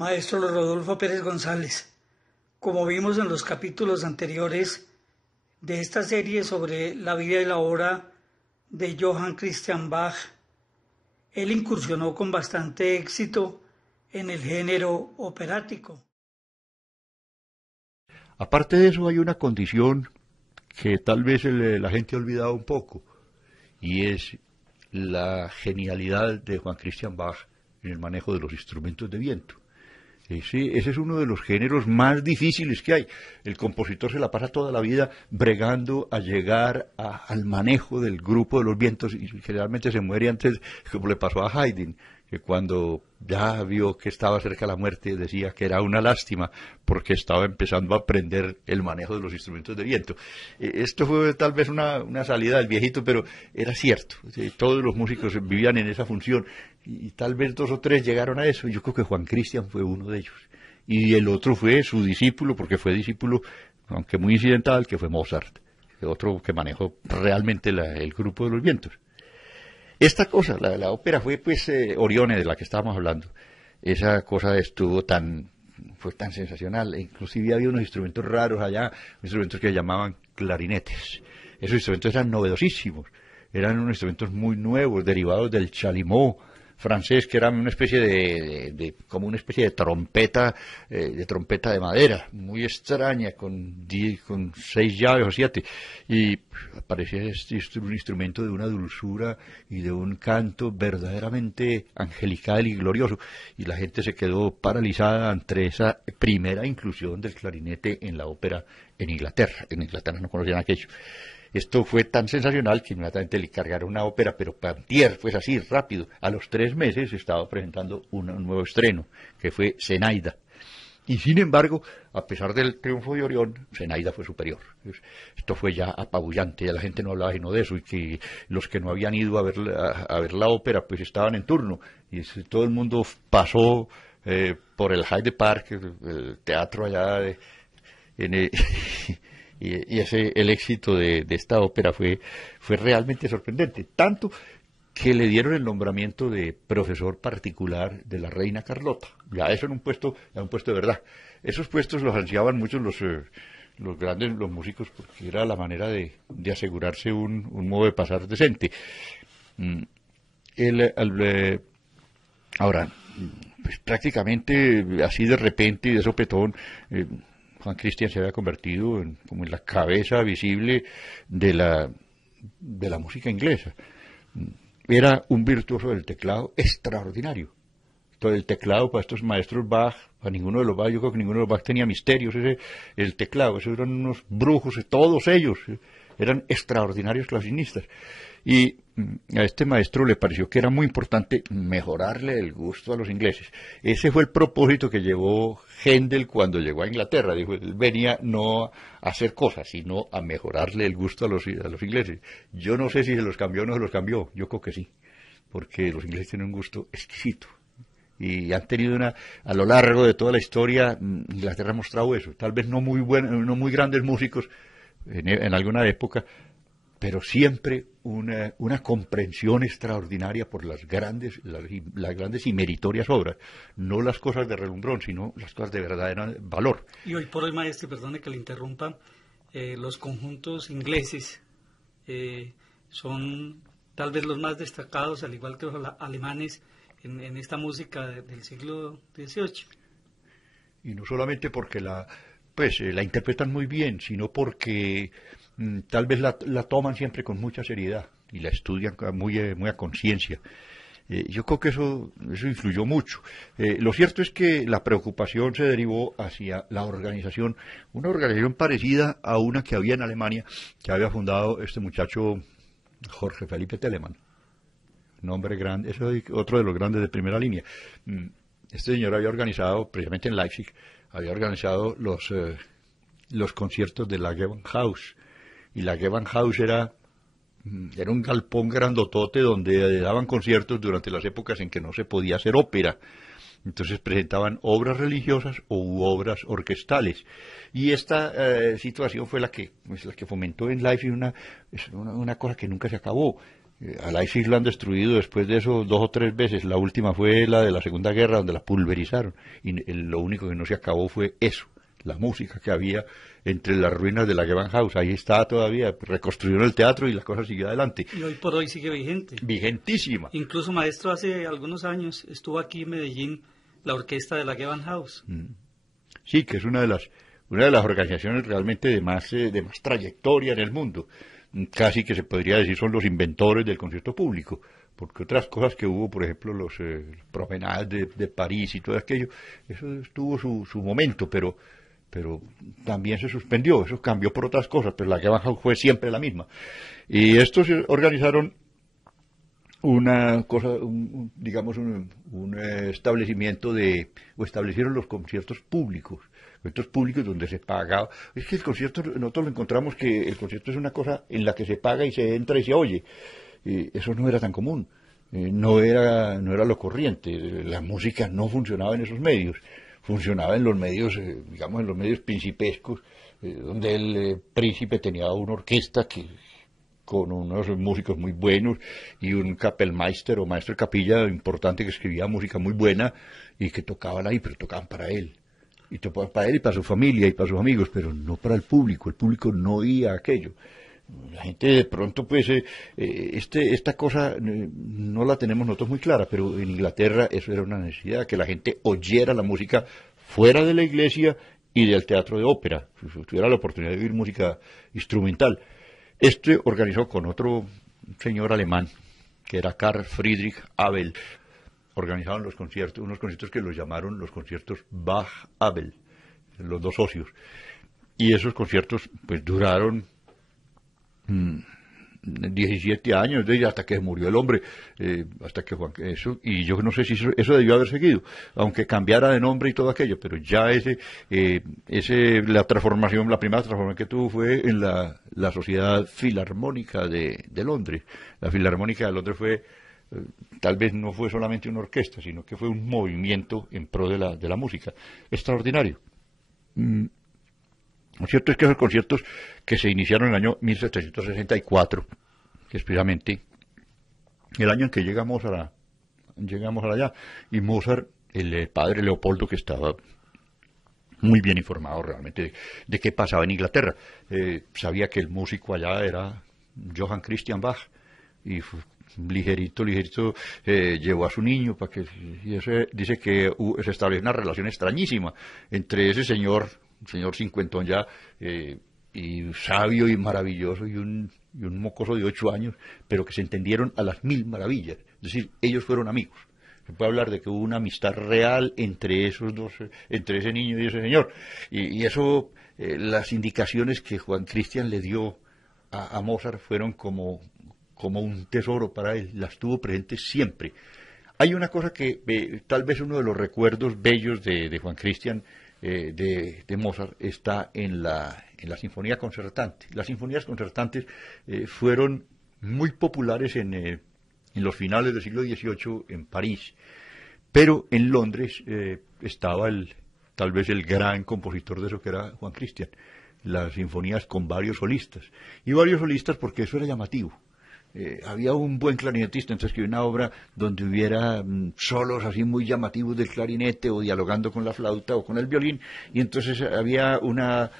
Maestro Rodolfo Pérez González, como vimos en los capítulos anteriores de esta serie sobre la vida y la obra de Johann Christian Bach, él incursionó con bastante éxito en el género operático. Aparte de eso, hay una condición que tal vez la gente ha olvidado un poco, y es la genialidad de Johann Christian Bach en el manejo de los instrumentos de viento. Ese es uno de los géneros más difíciles que hay. El compositor se la pasa toda la vida bregando a llegar al manejo del grupo de los vientos y generalmente se muere antes, como le pasó a Haydn, que cuando ya vio que estaba cerca de la muerte decía que era una lástima porque estaba empezando a aprender el manejo de los instrumentos de viento. Esto fue tal vez una salida del viejito, pero era cierto. Todos los músicos vivían en esa función y tal vez 2 o 3 llegaron a eso. Yo creo que Juan Cristian fue uno de ellos. Y el otro fue su discípulo, porque fue discípulo, aunque muy incidental, que fue Mozart, otro que manejó realmente el grupo de los vientos. Esta cosa, la ópera fue pues Orione, de la que estábamos hablando. Esa cosa fue tan sensacional. Inclusive había unos instrumentos raros allá, instrumentos que llamaban clarinetes. Esos instrumentos eran novedosísimos. Eran unos instrumentos muy nuevos, derivados del chalumeau francés, que era una especie como una especie de trompeta de madera, muy extraña, con 6 llaves o 7, y parecía un instrumento de una dulzura y de un canto verdaderamente angelical y glorioso, y la gente se quedó paralizada ante esa primera inclusión del clarinete en la ópera en Inglaterra. En Inglaterra no conocían aquello. Esto fue tan sensacional que inmediatamente le cargaron una ópera, pero Pantier, pues así, rápido. A los 3 meses estaba presentando un nuevo estreno, que fue Zenaida. Y sin embargo, a pesar del triunfo de Orión, Zenaida fue superior. Esto fue ya apabullante, ya la gente no hablaba sino de eso, y que los que no habían ido a ver la ópera, pues estaban en turno. Y todo el mundo pasó por el Hyde Park, el teatro allá y el éxito de esta ópera fue realmente sorprendente, tanto que le dieron el nombramiento de profesor particular de la reina Carlota. Ya eso era un puesto de verdad. Esos puestos los ansiaban muchos los grandes, los músicos, porque era la manera de asegurarse un modo de pasar decente. Ahora, pues prácticamente así de repente y de sopetón, Juan Cristian se había convertido como en la cabeza visible de la música inglesa. Era un virtuoso del teclado extraordinario. Todo el teclado para estos maestros Bach, para ninguno de los Bach, yo creo que ninguno de los Bach tenía misterios. El teclado, esos eran unos brujos, todos ellos eran extraordinarios clasicistas. Y a este maestro le pareció que era muy importante mejorarle el gusto a los ingleses. Ese fue el propósito que llevó Händel cuando llegó a Inglaterra. Dijo, él venía no a hacer cosas, sino a mejorarle el gusto a los ingleses. Yo no sé si se los cambió o no se los cambió, yo creo que sí, porque los ingleses tienen un gusto exquisito. Y han tenido a lo largo de toda la historia, Inglaterra ha mostrado eso. Tal vez no muy grandes músicos en alguna época, pero siempre una comprensión extraordinaria por las grandes y meritorias obras, no las cosas de relumbrón, sino las cosas de verdadero valor. Y hoy por hoy, maestro, perdone que le interrumpa, los conjuntos ingleses son tal vez los más destacados, al igual que los alemanes, en esta música del siglo XVIII. Y no solamente porque la interpretan muy bien, sino porque tal vez la toman siempre con mucha seriedad y la estudian muy a conciencia. Yo creo que eso influyó mucho. Lo cierto es que la preocupación se derivó hacia la organización, una organización parecida a una que había en Alemania, que había fundado este muchacho Jorge Felipe Telemann. Nombre grande, eso es otro de los grandes de primera línea. Este señor había organizado, precisamente en Leipzig, había organizado los conciertos de la Gewandhaus. Y la Gewandhaus era un galpón grandotote donde daban conciertos durante las épocas en que no se podía hacer ópera. Entonces presentaban obras religiosas u obras orquestales. Y esta situación fue la que fomentó en Leipzig una cosa que nunca se acabó. A Leipzig lo han destruido después de eso 2 o 3 veces. La última fue la de la Segunda Guerra, donde la pulverizaron. Y lo único que no se acabó fue eso, la música que había entre las ruinas de la Gewandhaus. Ahí está todavía, reconstruyeron el teatro y la cosa siguió adelante. Y hoy por hoy sigue vigente. Vigentísima. Incluso, maestro, hace algunos años estuvo aquí en Medellín la orquesta de la Gewandhaus. Sí, que es una de las organizaciones realmente de más trayectoria en el mundo. Casi que se podría decir son los inventores del concierto público, porque otras cosas que hubo, por ejemplo, los promenades de París y todo aquello, eso tuvo su momento, pero también se suspendió, eso cambió por otras cosas, pero la Gewandhaus fue siempre la misma. Y estos organizaron una cosa, un establecimiento o establecieron los conciertos públicos donde se pagaba. Es que el concierto, nosotros lo encontramos que el concierto es una cosa en la que se paga y se entra y se oye. Eso no era tan común, no era lo corriente. La música no funcionaba en esos medios, funcionaba en los medios, en los medios principescos, donde el príncipe tenía una orquesta con unos músicos muy buenos y un Kapellmeister o maestro de capilla importante que escribía música muy buena y que tocaban ahí, pero tocaban para él. Y tocaban para él y para su familia y para sus amigos, pero no para el público no oía aquello. La gente de pronto, pues, esta cosa no la tenemos nosotros muy clara, pero en Inglaterra eso era una necesidad, que la gente oyera la música fuera de la iglesia y del teatro de ópera, tuviera la oportunidad de oír música instrumental. Organizó con otro señor alemán, que era Karl Friedrich Abel, organizaron unos conciertos que los llamaron los conciertos Bach-Abel, los dos socios. Y esos conciertos, pues, duraron 17 años, hasta que murió el hombre, y yo no sé si eso debió haber seguido, aunque cambiara de nombre y todo aquello, pero ya la primera transformación que tuvo fue en la Sociedad Filarmónica de Londres. La Filarmónica de Londres tal vez no fue solamente una orquesta, sino que fue un movimiento en pro de la música, extraordinario. Lo cierto es que esos conciertos que se iniciaron en el año 1764, que es precisamente el año en que llegamos allá, y Mozart, el padre Leopoldo, que estaba muy bien informado realmente de qué pasaba en Inglaterra, sabía que el músico allá era Johann Christian Bach, y ligerito llevó a su niño y eso dice que se estableció una relación extrañísima entre ese señor cincuentón ya, y sabio y maravilloso, y un mocoso de 8 años, pero que se entendieron a las 1000 maravillas. Es decir, ellos fueron amigos. Se puede hablar de que hubo una amistad real entre esos dos, entre ese niño y ese señor. Y eso, las indicaciones que Juan Cristian le dio a Mozart fueron como un tesoro para él, las tuvo presentes siempre. Hay una cosa que tal vez uno de los recuerdos bellos de Juan Cristian, de Mozart, está en la Sinfonía Concertante. Las sinfonías concertantes fueron muy populares en los finales del siglo XVIII en París, pero en Londres estaba tal vez el gran compositor de eso, que era Juan Cristian. Las sinfonías con varios solistas, porque eso era llamativo. Había un buen clarinetista, entonces escribió una obra donde hubiera solos así muy llamativos del clarinete, o dialogando con la flauta o con el violín, y entonces había una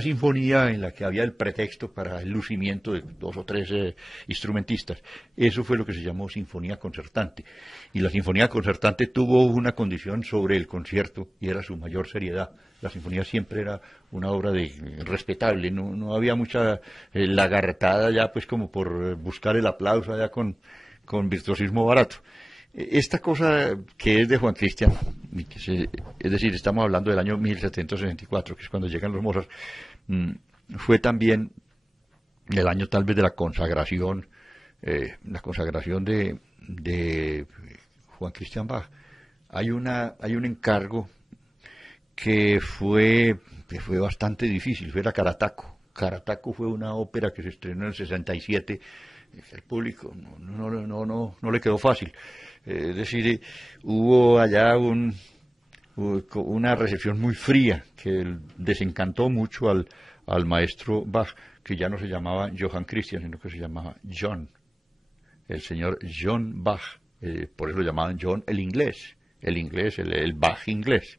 sinfonía en la que había el pretexto para el lucimiento de 2 o 3 instrumentistas. Eso fue lo que se llamó sinfonía concertante, y la sinfonía concertante tuvo una condición sobre el concierto, y era su mayor seriedad. La sinfonía siempre era una obra respetable, no había mucha lagartada ya, pues, como por buscar el aplauso allá con virtuosismo barato. Esta cosa que es de Juan Cristian, es decir, estamos hablando del año 1764, que es cuando llegan los Mozart, fue también el año tal vez de la consagración de Juan Cristian Bach. Hay un encargo que fue bastante difícil, fue la Carataco. Carataco fue una ópera que se estrenó en el 67, el público no le quedó fácil. Es decir, hubo allá una recepción muy fría que desencantó mucho al maestro Bach, que ya no se llamaba Johann Christian, sino que se llamaba John, el señor John Bach, por eso lo llamaban John el inglés, el Bach inglés.